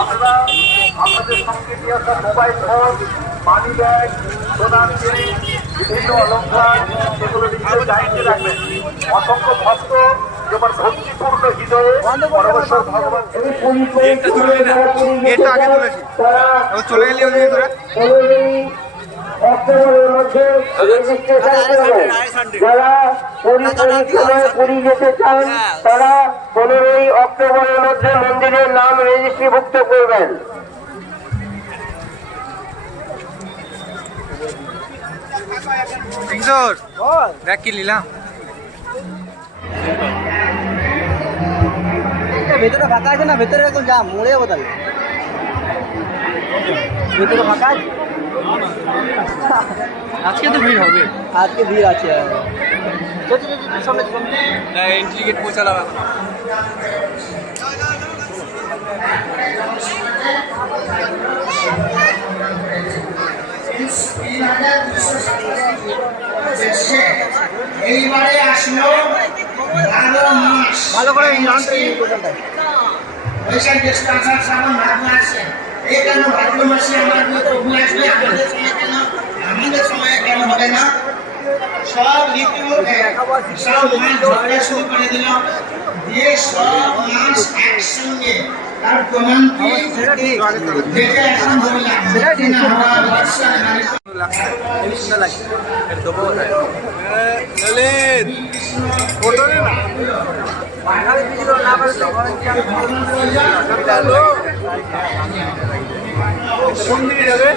আমরা আপনাদের সঙ্গে নিয়ে আসা মোবাইল ফোন, মানি ব্যাগ, সোনার জিনিস, বিভিন্ন অলঙ্কার সেগুলো নিজের দায়িত্বে রাখবেন। অসংখ্য ভক্ত যেমন ভক্তিপূর্ণ হৃদয়ে পরমেশ্বর ভগবান চলে গেলি অক্টোবরের মধ্যে রেজিস্ট্রেশন করবেন। যারা পুরী যেতে চান তারা 15ই অক্টোবরের মধ্যে মন্দিরের নাম রেজিস্ট্রিভুক্ত করবেন। ভেতরে ফাঁকা আছে না? ভেতরে এখন যা মরে যাবো তাহলে। ভেতরে ফাঁকা আছে, আজকে তো ভিড় হবে। আজকে ভিড় আছে। এন্ট্রি গেট পৌঁছালাম এখন। এইবারে আসলো ভালো করে বৈশাখ জ্যৈষ্ঠ আষাঢ় শ্রাবণ ভাদ্র আসছে। এই কেন ভাদ্র মাসে আমার প্রভু আসবে? আমাদের সময় কেন, আমাদের সময় কেন হবে না? সব ঋতু সব মাস ঝগড়া শুরু করে দিল, দিয়ে সব মাস একসঙ্গে। তার প্রমাণ কি? যেটা এখন বললাম বর্ষা কোন দিকে যাবে?